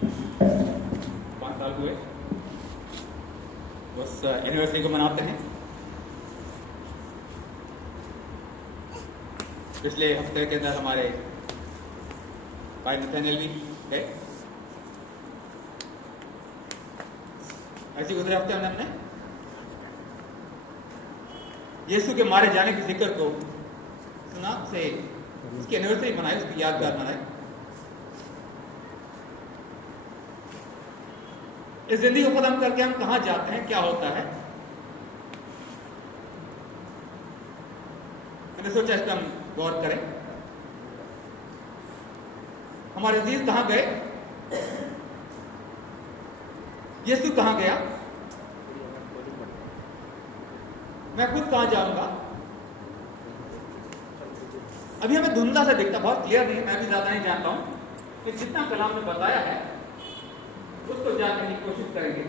5 साल हुए उस एनिवर्सरी को मनाते हैं। पिछले हफ्ते के अंदर हमारे भाई नथानिएल भी है। ऐसे गुजरे हफ्ते में हमने यीशु के मारे जाने की जिक्र को सुना से उसकी एनिवर्सरी मनाई, उसकी यादगार मनाई। इस जिंदगी को खत्म करके हम कहां जाते हैं, क्या होता है, मैंने सोचा इस पर हम गौर करें। हमारे अजीज कहां गए, यीशु कहां गया, मैं खुद कहां जाऊंगा। अभी हमें धुंधला सा दिखता, बहुत क्लियर नहीं है, मैं भी ज्यादा नहीं जानता हूं कि जितना कलाम ने बताया है उसको जानने की कोशिश करेंगे।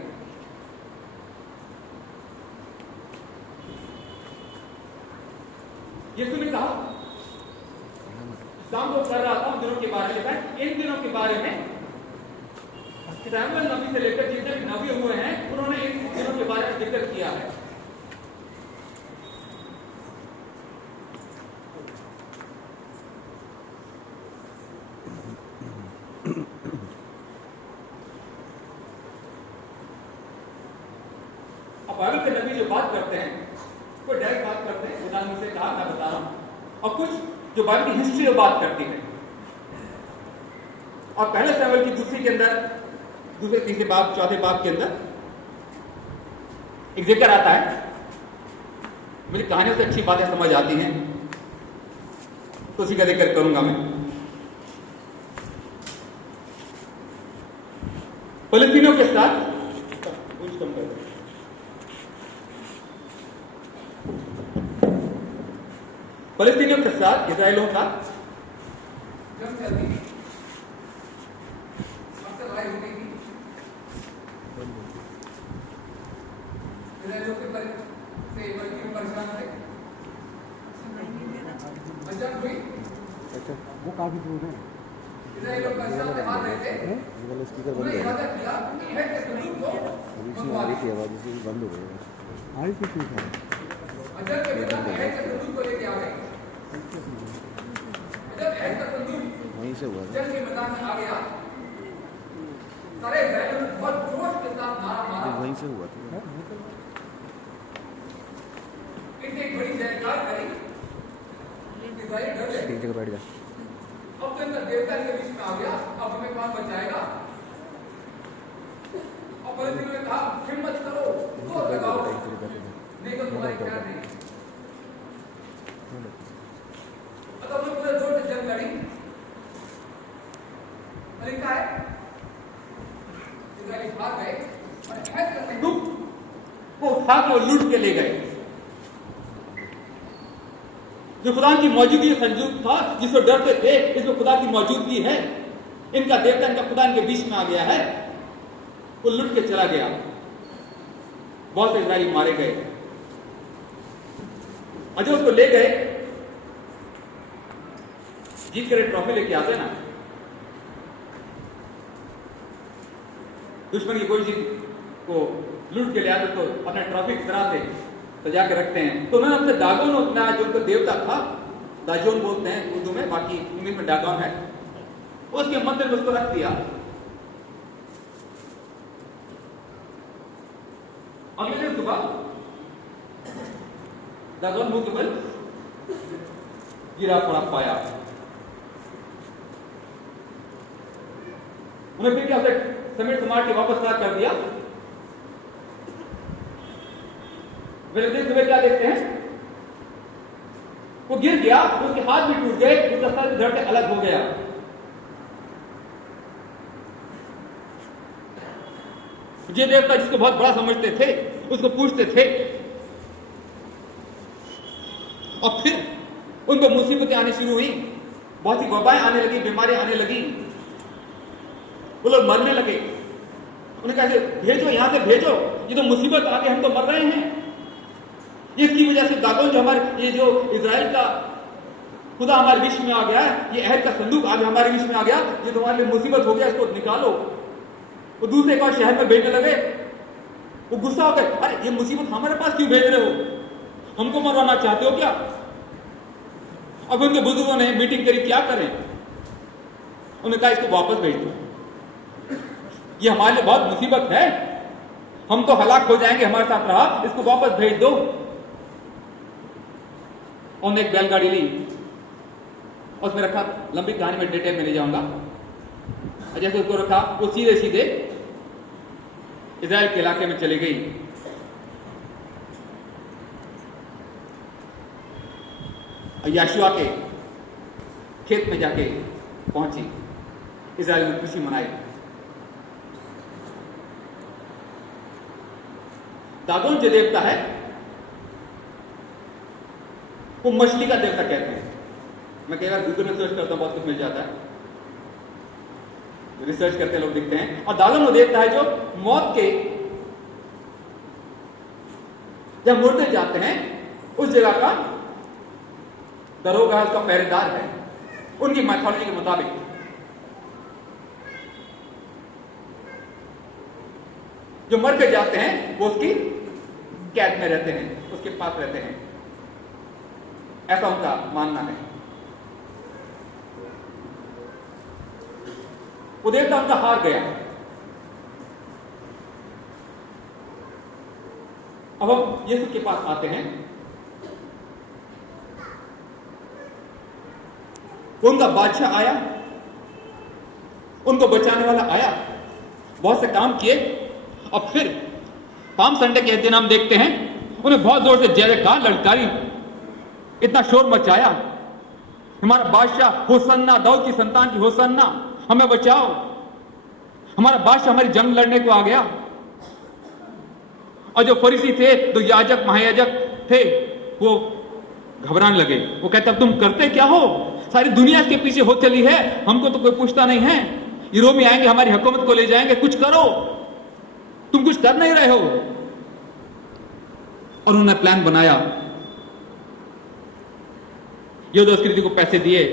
यीशु ने कहा, काम को कर रहा था उन दिनों के बारे में, इन दिनों के बारे में सैमुएल नबी से लेकर जितने भी नबी हुए हैं उन्होंने इन दिनों के बारे में जिक्र किया है। बाइबल के नबी जो बात करते हैं वो डायरेक्ट बात करते हैं, उदाहरण से कहा मैं बता रहा हूं, और कुछ जो बाइबल की हिस्ट्री में बात करती है। और पहले सैमुएल की दूसरी के अंदर, दूसरे तीसरे बाब, चौथे बाब के अंदर एक जिक्र आता है। मुझे कहानियों से अच्छी बातें समझ आती हैं तो उसी का जिक्र करूंगा मैं। फिलिस्तीनियों के साथ फिलिस्तीनियों के साथ इजराइलों का जंग चलती थी, लड़ाई होती थी। इजराइलों से परेशान थे, जंग हुई। अच्छा, वो काफी दूर है। इजराइलों परेशान थे, हार रहे थे। स्पीकर बंद उन्होंने इरादा किया कि है कि संदूक को आ रही थी आवाज, इसलिए बंद हो गई। आ रही थी ठीक है। जब के बता है कि संदूक को लेके आ गए। जब है का संदूक वहीं से हुआ जंग के मैदान में आ गया, सारे इजराइलियों ने बहुत जोश के साथ नारा मारा, वहीं से हुआ था। इनने एक बड़ी जयकार करी। इजराइल डर गए। एक जगह बैठ जा। अब तो इनका देवता के बीच में आ गया, अब हमें कौन बचाएगा। और फिलिस्तीनियों ने कहा, हिम्मत करो, जोर लगाओ, नहीं तो तुम्हारी खैर नहीं। तो हमने पूरे जोर से जंग लड़ी। लिखा है इजराइली भाग गए और हैज का संदूक को उठा के लूट के ले गए। जो खुदा की मौजूदगी का संदूक था, जिसको डरते थे, इसमें खुदा की मौजूदगी है, इनका देवता, इनका खुदा इनके बीच में आ गया है, वो लूट के चला गया। बहुत से इजराइली मारे गए। और जो उसको ले गए, जीत कर ट्रॉफी लेके आते ना, दुश्मन की कोई चीज को लूट के ले आते तो अपने ट्रॉफी की तरह से सजा के रखते हैं। तो उन्होंने अपने दागोन, अपना जो उनका देवता था, दाजोन बोलते हैं उर्दू में, बाकी इंग्लिश में दागोन है, उसके मंदिर में उसको रख दिया। अगले दिन सुबह दागोन मुंह के बल गिरा पड़ा पाया। उन्हें फिर क्या उसे समेट समाट के वापस खड़ा कर दिया। वे दिन सुबह क्या देखते हैं, वो गिर गया, उसके हाथ भी टूट गए, उसका सर धड़ से अलग हो गया। ये देवता जिसको बहुत बड़ा समझते थे, उसको पूछते थे, और फिर उनको मुसीबतें आनी शुरू हुई, बहुत सी वबाएं आने लगी, बीमारियां आने लगी, वो लोग मरने लगे। उन्हें कहा भेजो, यहां से भेजो, ये तो मुसीबत आ गई, हम तो मर रहे हैं। इसकी वजह से दागोन जो हमारे, ये जो इजराइल का खुदा हमारे बीच में आ गया है, ये अहद का संदूक आगे हमारे बीच में आ गया, ये तुम्हारे लिए मुसीबत हो गया, इसको निकालो। वो दूसरे एक और शहर में भेजने लगे। वो गुस्सा हो गए, अरे ये मुसीबत हमारे पास क्यों भेज रहे हो, हमको मरवाना चाहते हो क्या? अब उनके बुजुर्गों ने मीटिंग करी, क्या करें? उन्होंने कहा इसको वापस भेज दो, ये हमारे लिए बहुत मुसीबत है, हम तो हलाक हो जाएंगे हमारे साथ रहा, इसको वापस भेज दो। उन्होंने एक बैलगाड़ी ली, उसमें रखा, लंबी कहानी में डिटेल में नहीं जाऊंगा, जैसे उसको रखा वो सीधे सीधे इजराइल के इलाके में चली गई। याशुआ के खेत में जाके पहुंची, इजराइल में खुशी मनाई। दागोन जो देवता है वो मछली का देवता कहते हैं। मैं कई बार गूगल में सर्च करता हूं, बहुत कुछ मिल जाता है, रिसर्च करते लोग दिखते हैं। और दागोन वो देवता है जो मौत के जब मुर्दे जाते हैं उस जगह का दरोगा, उसका पहरेदार है, उनकी मैथोलॉजी के मुताबिक। जो मर के जाते हैं वो उसकी कैद में रहते हैं, उसके पास रहते हैं, ऐसा उनका मानना है। वो देवता उनका हार गया। अब हम यीशु के पास आते हैं। उनका बादशाह आया, उनको बचाने वाला आया, बहुत से काम किए, और फिर पाम संडे के दिन हम देखते हैं उन्हें बहुत जोर से जय जयकार ललकारी, इतना शोर मचाया, हमारा बादशाह होसन्ना, दाऊद की संतान की होसन्ना, हमें बचाओ, हमारा बादशाह हमारी जंग लड़ने को आ गया। और जो फरीसी थे, जो याजक महायाजक थे, वो घबराने लगे। वो कहते अब तुम करते क्या हो, सारी दुनिया इसके पीछे हो चली है, हमको तो कोई पूछता नहीं है, ये रोमी आएंगे हमारी हुकूमत को ले जाएंगे, कुछ करो, तुम कुछ कर नहीं रहे हो। और उन्होंने प्लान बनाया, युद्धस्कृति को पैसे दिए,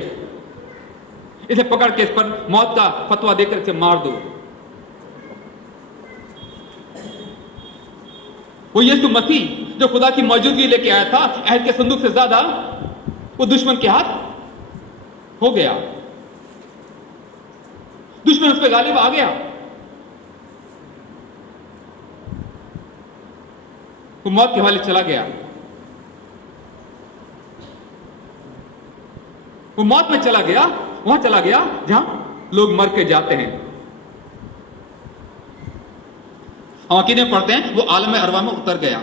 इसे पकड़ के इस पर मौत का फतवा देकर इसे मार दो। वो यीशु मसीह जो खुदा की मौजूदगी लेके आया था, अहद के संदूक से ज्यादा, वो दुश्मन के हाथ हो गया, दुश्मन उस पर गालिब आ गया। वो मौत के हवाले चला गया, वो मौत में चला गया, वहां चला गया जहां लोग मर के जाते हैं। हम अकीदे में पढ़ते हैं वो आलम अरवा में उतर गया।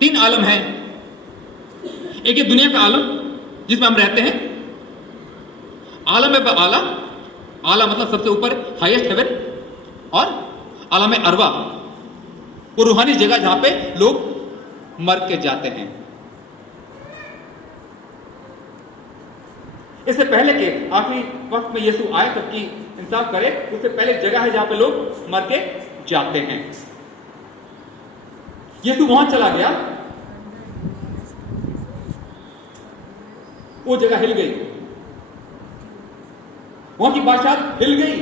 3 आलम है, एक ये दुनिया का आलम जिसमें हम रहते हैं, आलम है आला, आला मतलब सबसे ऊपर, हाईएस्ट हेवन, और आलम अरवा वो रूहानी जगह जहां पे लोग मर के जाते हैं। इससे पहले के आखिरी वक्त में यीशु आए, सबकी इंसाफ करे, उससे पहले जगह है जहां पे लोग मर के जाते हैं। यीशु वहां चला गया, वो जगह हिल गई, वहां की बादशाह हिल गई।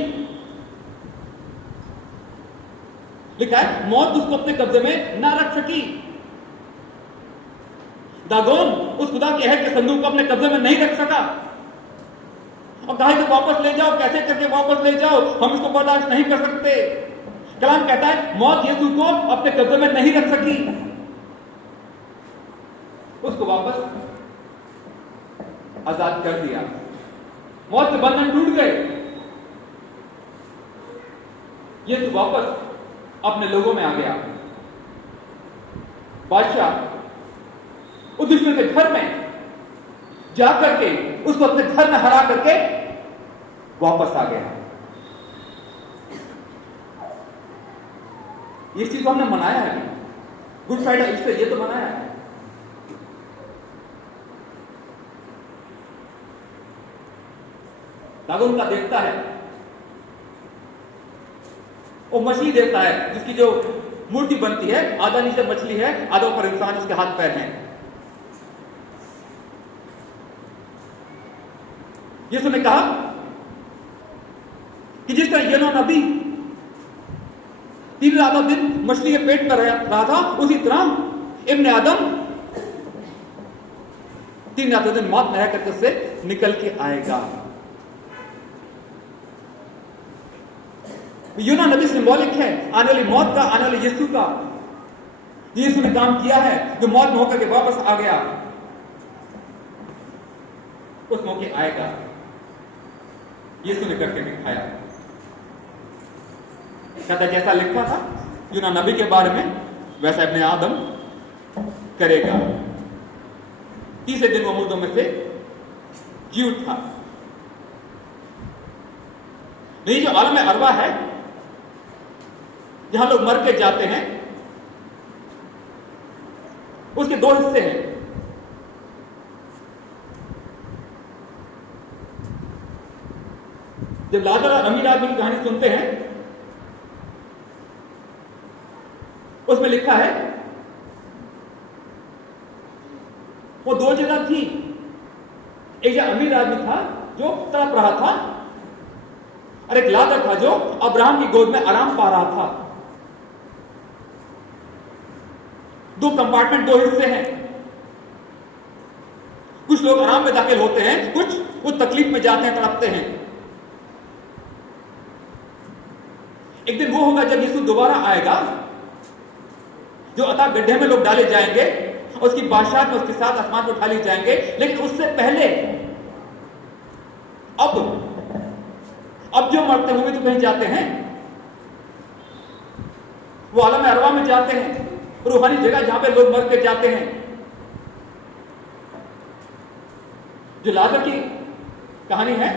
लिखा है मौत उसको अपने कब्जे में ना रख सकी। दागोन उस खुदा के अहद के संदूक को अपने कब्जे में नहीं रख सका और कहा कि वापस ले जाओ, कैसे करके वापस ले जाओ, हम इसको बर्दाश्त नहीं कर सकते। कलाम कहता है मौत यीशु को अपने कब्जे में नहीं रख सकी, उसको वापस आजाद कर दिया, मौत के बंधन टूट गए। यीशु वापस अपने लोगों में आ गया। बादशाह उस दुश्मन के घर में जाकर के उसको अपने घर में हरा करके वापस आ गया। इस चीज को हमने मनाया है, गुड फ्राइडे ईस्टर, ये तो मनाया है। दागोन का देवता है, वो मछली देवता है जिसकी जो मूर्ति बनती है, आधा नीचे मछली है, आधा ऊपर इंसान, उसके हाथ पैर हैं। यीशु ने कहा कि जिस तरह यूना नबी 3 रातों दिन मछली के पेट पर रहा था, उसी तरह इब्ने आदम 3 रातों दिन मौत में रहकर उससे निकल के आएगा। यूना नबी सिंबॉलिक है आने वाली मौत का, आने वाले यीशु का। यीशु ने काम किया है, जो मौत में होकर के वापस आ गया, उस मौके आएगा। यीशु ने करके दिखाया। कहता जैसा लिखा था यूना नबी के बारे में, वैसा इब्ने आदम करेगा। तीसरे दिन वो मुर्दों में से जी उठा। नहीं, जो आलम अरवा है, जहां लोग मर के जाते हैं, उसके 2 हिस्से हैं। जब लाजर और अमीर आदमी की कहानी सुनते हैं, उसमें लिखा है वो 2 जगह थी। एक जगह अमीर आदमी था जो तड़प रहा था, और एक लाजर था जो अब्राहम की गोद में आराम पा रहा था। 2 कंपार्टमेंट, 2 हिस्से हैं। कुछ लोग आराम में दाखिल होते हैं, कुछ तकलीफ में जाते हैं, तड़पते हैं। एक दिन वो होगा जब यीशु दोबारा आएगा, जो अतः गड्ढे में लोग डाले जाएंगे, उसकी बादशाहत में उसके साथ आसमान को उठा लिए जाएंगे। लेकिन उससे पहले अब जो मरते हुए तो कहीं जाते हैं, वो आलम अरवा में जाते हैं, रूहानी जगह जहां पे लोग मर के जाते हैं। जो लाजर की कहानी है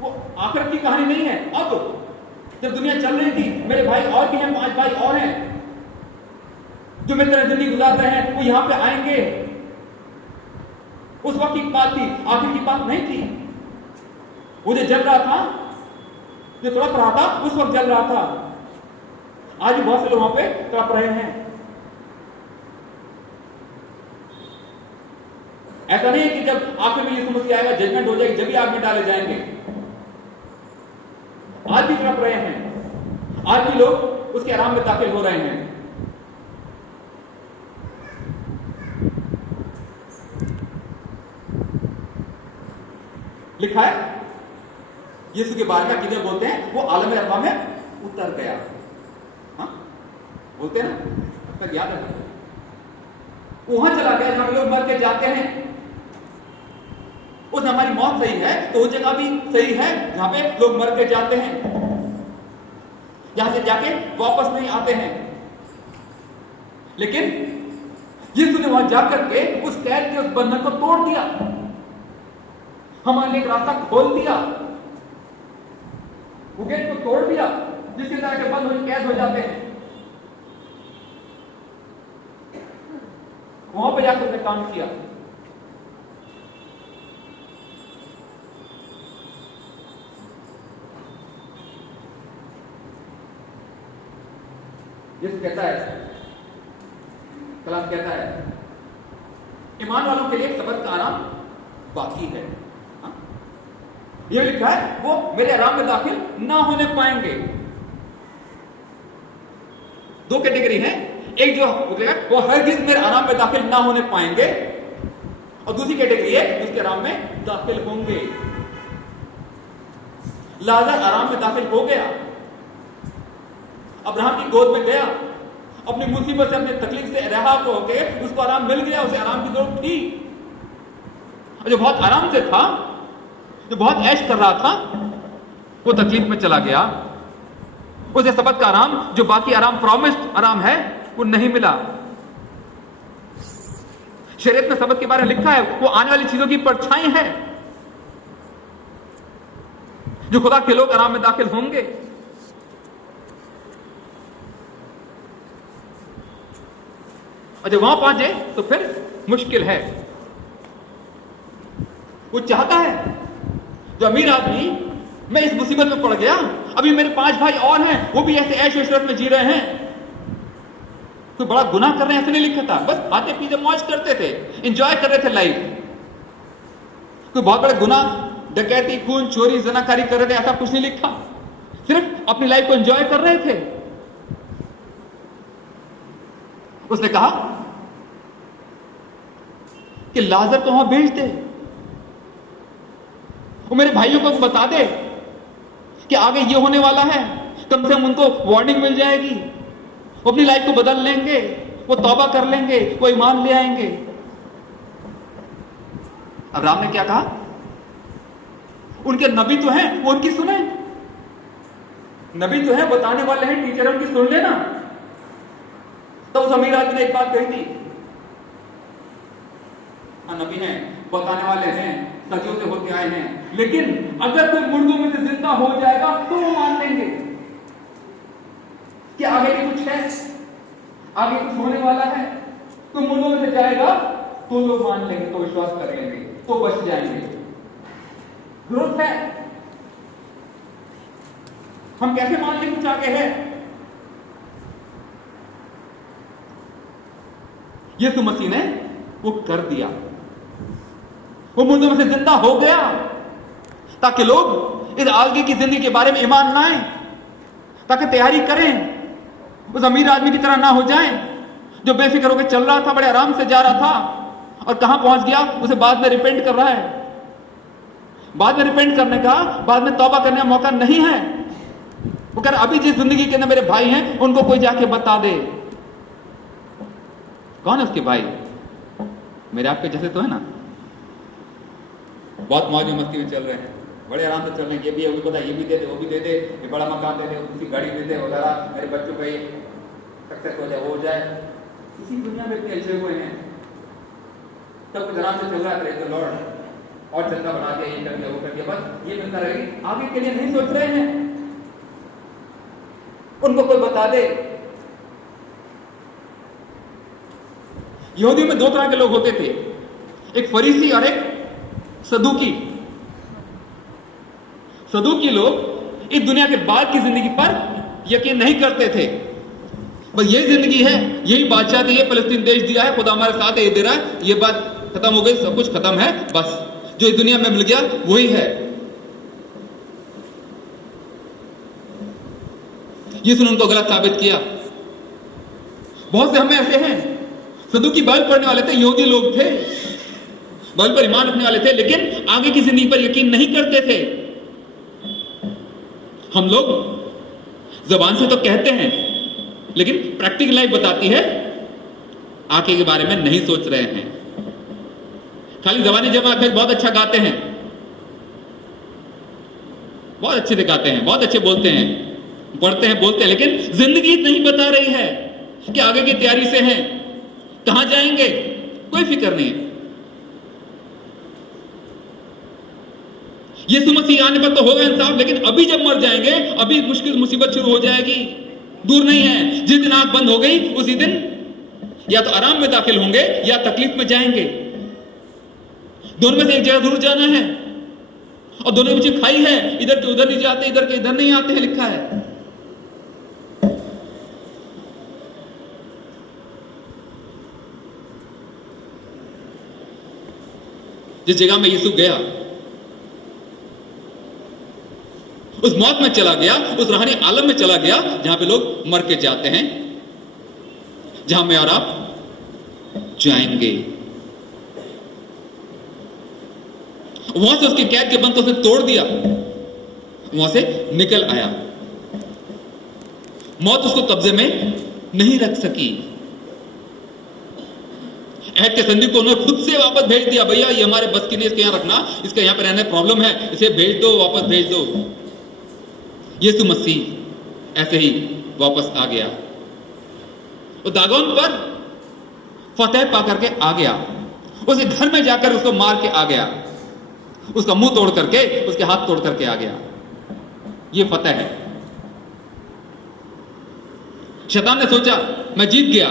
वो आखिरत की कहानी नहीं है। अब जब दुनिया चल रही थी, मेरे भाई और भी हैं, 5 भाई और हैं जो मेरी तरह जिंदगी गुजार रहे हैं, वो यहां पे आएंगे। उस वक्त की बात थी, आखिर की बात नहीं थी। वो जो जल रहा था, जो तड़प रहा था, उस वक्त जल रहा था। आज भी बहुत से लोग वहां पे तड़प रहे हैं। ऐसा नहीं है कि जब आखिर में यीशु मसीह आएगा, जजमेंट हो जाएगी, जब भी आग में डाले जाएंगे। आज भी तड़प रहे हैं, आज भी लोग उसके आराम में दाखिल हो रहे हैं। लिखा है यीशु के बारे में किधर बोलते हैं, वो आलम अरवा में उतर गया। हाँ बोलते हैं ना, अब तक याद है, वहां चला गया जहां लोग मर के जाते हैं। उस हमारी मौत सही है तो वो जगह भी सही है जहां पे लोग मर के जाते हैं, जहां से जाके वापस नहीं आते हैं। लेकिन यीशु ने वहां जाकर के उस कैद के उस बंधन को तोड़ दिया, हमारे लिए एक रास्ता खोल दिया, वो गेट को तोड़ दिया जिसके तरह के बंद हो कैद हो जाते हैं। वहां पे जाकर उसने काम किया। यीशु कहता है, कलाम कहता है, ईमान वालों के लिए एक सबत का आराम बाकी है। हाँ? यह लिखा है वो मेरे आराम में दाखिल ना होने पाएंगे। 2 कैटेगरी हैं, एक जो वो हरगिज मेरे आराम में दाखिल ना होने पाएंगे, और दूसरी कैटेगरी है उसके आराम में दाखिल होंगे। लाजर आराम में दाखिल हो गया, अब्राहम की गोद में गया, अपनी मुसीबत से, अपनी तकलीफ से रहा हो के उसको आराम मिल गया, उसे आराम की जरूरत थी। जो बहुत आराम से था, जो बहुत ऐश कर रहा था, वो तकलीफ में चला गया। उसे सबत का आराम, जो बाकी आराम प्रॉमिस्ड आराम है, वो नहीं मिला। शरीयत में सबत के बारे में लिखा है वो आने वाली चीजों की परछाई है, जो खुदा के लोग आराम में दाखिल होंगे। और जब वहां पहुंचे तो फिर मुश्किल है। वो चाहता है, जो अमीर आदमी, मैं इस मुसीबत में पड़ गया, अभी मेरे 5 भाई और हैं, वो भी ऐसे ऐश इशरत में जी रहे हैं, कोई बड़ा गुनाह कर रहे हैं ऐसे नहीं लिखा था, बस खाते पीते मौज करते थे, एंजॉय कर रहे थे लाइफ। कोई बहुत बड़ा गुनाह, डकैती, खून, चोरी, जनाकारी कर रहे थे, ऐसा कुछ नहीं लिखा। सिर्फ अपनी लाइफ को एंजॉय कर रहे थे। उसने कहा कि लाजर को वहां भेज दे, वो मेरे भाइयों को बता दे कि आगे ये होने वाला है, कम से कम उनको वार्निंग मिल जाएगी, वो अपनी लाइफ को बदल लेंगे, वो तौबा कर लेंगे, वो ईमान ले आएंगे। अब्राहम ने क्या कहा? उनके नबी तो हैं, वो उनकी सुने। नबी तो है, बताने वाले हैं, टीचर उनकी सुन लेना। तो उस अमीर आदमी ने एक बात कही थी, हाँ नबी हैं, बताने वाले हैं, सदियों से होते आए हैं, लेकिन अगर कोई मुर्दों में से जिंदा हो जाएगा तो वो मान लेंगे कि आगे भी कुछ है, आगे कुछ होने वाला है, तो मुर्दों में से जाएगा तो लोग मान लेंगे, तो विश्वास कर लेंगे, तो बच जाएंगे। ग्रोथ है। हम कैसे मान लें कुछ आगे है? यीशु मसीह ने वो कर दिया, वो मुर्दों में से जिंदा हो गया, ताकि लोग इस आगे की जिंदगी के बारे में ईमान लाएं, ताकि तैयारी करें, उस अमीर आदमी की तरह ना हो जाएं जो बेफिक्र होकर चल रहा था, बड़े आराम से जा रहा था और कहां पहुंच गया, उसे बाद में रिपेंट कर रहा है। बाद में रिपेंट करने का, बाद में तौबा करने का मौका नहीं है। वो कह रहा अभी जिस जिंदगी के अंदर मेरे भाई हैं उनको कोई जाके बता दे। कौन है उसके भाई? मेरे आपके जैसे तो है ना, बहुत मौज मस्ती में चल रहे हैं, बड़े आराम से चल रहे हैं, ये भी है, वो भी पता, ये भी दे दे, वो भी दे दे, ये बड़ा मकान दे दे, दूसरी गाड़ी दे दे वगैरह, मेरे बच्चों का ये सक्सेस हो जाए, वो हो जाए। इसी दुनिया में इतने अच्छे हुए हैं, सब कुछ आराम से चल रहा है, प्रेज़ द लॉर्ड, और चंदा बना दिया, ये कर दिया, वो कर दिया, बस ये मिलता रहेगी। आगे के लिए नहीं सोच रहे हैं। उनको कोई बता दे। यहूदियों में दो तरह के लोग होते थे, एक फरीसी और एक सदूकी। सदूकी लोग इस दुनिया के बाद की जिंदगी पर यकीन नहीं करते थे। बस यही जिंदगी है, यही बादशाह दी है, फलस्तीन देश दिया है, खुदा हमारे साथ है, ये दे रहा है, ये बात खत्म हो गई, सब कुछ खत्म है, बस जो इस दुनिया में मिल गया वही है। यीशु ने उनको गलत साबित किया। बहुत से हमें ऐसे हैं, सदूकी बाइबल पढ़ने वाले थे, यहूदी लोग थे, बाइबल पर ईमान रखने वाले थे, लेकिन आगे की जिंदगी पर यकीन नहीं करते थे। हम लोग जबान से तो कहते हैं, लेकिन प्रैक्टिकल लाइफ बताती है आगे के बारे में नहीं सोच रहे हैं। खाली जबानी जमा कर बहुत अच्छा गाते हैं, बहुत अच्छे से गाते हैं, बहुत अच्छे बोलते हैं, पढ़ते हैं, बोलते हैं, लेकिन जिंदगी नहीं बता रही है कि आगे की तैयारी से हैं, कहां जाएंगे, कोई फिक्र नहीं है। यीशु मसीह आने पर तो होगा इंसाफ, लेकिन अभी जब मर जाएंगे, अभी मुश्किल मुसीबत शुरू हो जाएगी, दूर नहीं है। जिस दिन आंख बंद हो गई उसी दिन या तो आराम में दाखिल होंगे या तकलीफ में जाएंगे। दोनों में से एक जगह जरूर जाना है, और दोनों में खाई है, इधर के उधर नहीं जाते, इधर के इधर नहीं आते हैं, लिखा है। जिस जगह में यीशु गया, उस मौत में चला गया, उस रूहानी आलम में चला गया जहां पे लोग मर के जाते हैं, जहां मैं और आप जाएंगे। वहां से उसकी कैद के बंधन से तोड़ दिया, वहां से निकल आया। मौत उसको कब्जे में नहीं रख सकी। ऐड के संधि को उन्होंने खुद से वापस भेज दिया, भैया ये हमारे बस की नहीं, इसके यहां रखना, इसके यहां पर रहने प्रॉब्लम है, इसे भेज दो, वापस भेज दो। यीशु मसीह ऐसे ही वापस आ गया, वो दागोन पर फतेह पा करके आ गया, उसके घर में जाकर उसको मार के आ गया, उसका मुंह तोड़ करके, उसके हाथ तोड़ करके आ गया। ये फतेह है। शैतान ने सोचा मैं जीत गया,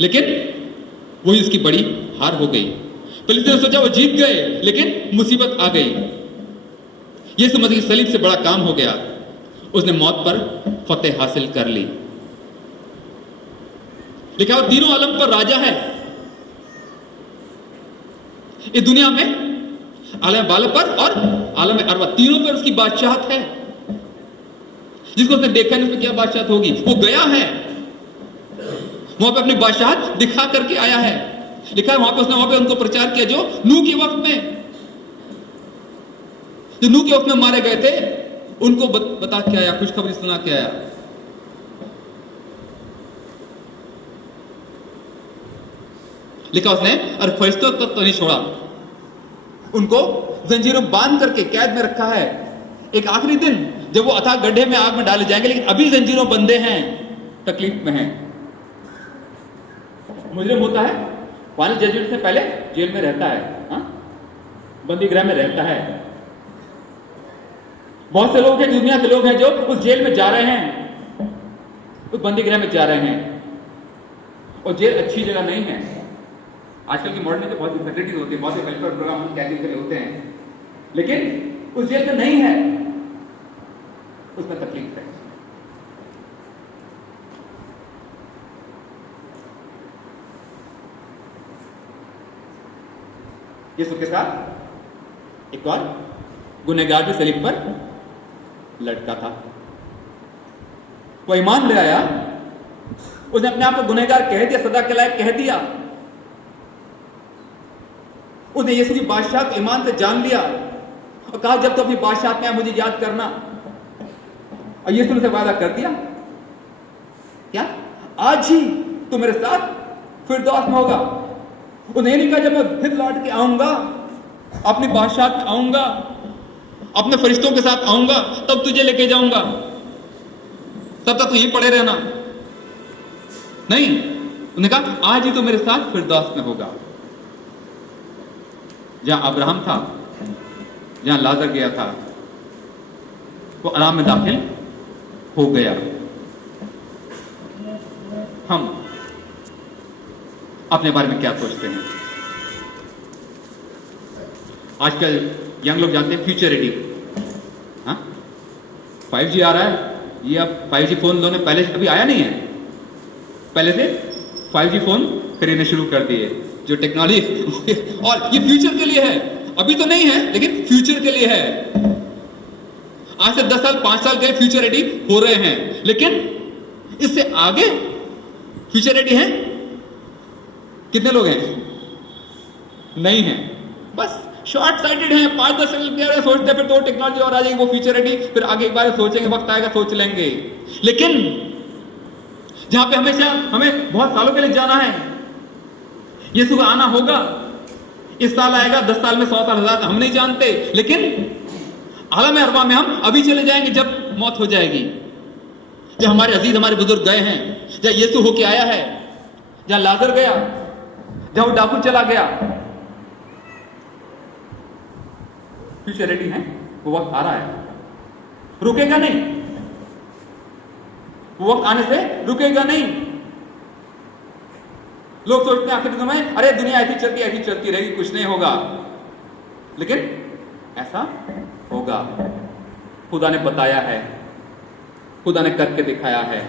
लेकिन वही उसकी बड़ी हार हो गई। फिलिस्तीन ने सोचा वो जीत गए, लेकिन मुसीबत आ गई। यीशु मसीह की सलीब से बड़ा काम हो गया, उसने मौत पर फतेह हासिल कर ली। लिखा वो तीनों आलम पर राजा है। इस दुनिया में आलम बाले पर और आलम अरवा, तीनों पर उसकी बादशाहत है। जिसको उसने देखा नहीं उसमें क्या बादशाहत होगी। वो गया है वहां पे अपनी बादशाहत दिखा करके आया है। लिखा है वहां पे उनको प्रचार किया जो नूह के वक्त में, जो नूह के वक्त में मारे गए थे, उनको बता के आया, खुशखबरी सुना के आया। लिखा उसने और फरिश्तों तक तो नहीं छोड़ा, उनको जंजीरों में बांध करके कैद में रखा है। एक आखिरी दिन जब वो अथाह गड्ढे में आग में डाले जाएंगे, लेकिन अभी जंजीरों बंधे हैं, तकलीफ में हैं। मुजरिम होता है फाइनल जजमेंट से पहले जेल में रहता है, बंदी गृह में रहता है। बहुत से लोग हैं, दुनिया के लोग हैं जो उस जेल में जा रहे हैं, उस बंदी गृह में जा रहे हैं, और जेल अच्छी जगह नहीं है। आजकल की मॉडर्न में तो बहुत सी फैसिलिटीज होती है, बहुत से वेलफेयर प्रोग्राम कैदी के लिए होते हैं, लेकिन उस जेल में नहीं है, उसमें तकलीफ है। यीशु के साथ एक और गुनहगार भी सलीब पर लटका था। वो ईमान ले आया, उसने अपने आप को गुनहगार कह दिया, सदा के लायक कह दिया। उसने यीशु की बादशाह को ईमान से जान लिया और कहा जब तो अपनी बादशाह में मुझे याद करना। और यीशु ने वादा कर दिया, क्या आज ही तू मेरे साथ फिरदौस में होगा। उन्हें नहीं कहा जब मैं फिर लौट के आऊंगा, अपनी बादशाह में आऊंगा, अपने फरिश्तों के साथ आऊंगा, तब तुझे लेके जाऊंगा, तब तक तू यहीं पड़े रहना। नहीं, उन्होंने कहा आज ही तो मेरे साथ फिरदौस में होगा। जहां अब्राहम था, जहां लाजर गया था, वो आराम में दाखिल हो गया। हम अपने बारे में क्या सोचते हैं? आजकल यंग लोग जानते हैं फ्यूचर रेडी। 5G आ रहा है, ये अब 5G फोन लोगों ने पहले से कभी आया नहीं है, पहले से 5G फोन खरीदने शुरू कर दिए, जो टेक्नोलॉजी और ये फ्यूचर के लिए है, अभी तो नहीं है लेकिन फ्यूचर के लिए है। आज से 10 साल 5 साल के फ्यूचर रेडी हो रहे हैं, लेकिन इससे आगे फ्यूचर रेडी हैं कितने लोग हैं? नहीं है, बस शॉर्ट साइटेड हैं। 5-10 साल सोचते हैं, फिर तो टेक्नोलॉजी और आ जाएगी, वो फ्यूचर रेडी, फिर आगे एक बार सोचेंगे, वक्त आएगा सोच लेंगे। लेकिन जहां पे हमेशा हमें बहुत सालों के लिए जाना है, यीशु का आना होगा, इस साल आएगा, 10 साल में, 100 साल, 1000, हम नहीं जानते, लेकिन आलम अरवा में हम अभी चले जाएंगे जब मौत हो जाएगी। जब हमारे अजीज, हमारे बुजुर्ग गए हैं, जब यीशु होके आया है, जहां लाजर गया, जहां वो डाकू चला गया, फ्यूचर रेडी है, वो वक्त आ रहा है, रुकेगा नहीं, वो वक्त आने से रुकेगा नहीं। लोग सोचते हैं आखिर दिनों में, अरे दुनिया ऐसी चलती रहेगी, कुछ नहीं होगा, लेकिन ऐसा होगा। खुदा ने बताया है, खुदा ने करके दिखाया है।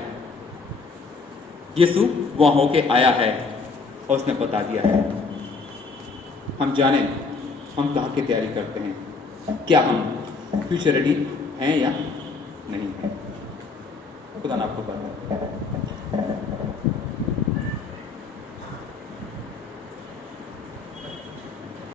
यीशु वहां होके आया है और उसने बता दिया है। हम जाने हम कहाँ की तैयारी करते हैं, क्या हम फ्यूचर रेडी हैं या नहीं है? खुदा ने आपको बताया।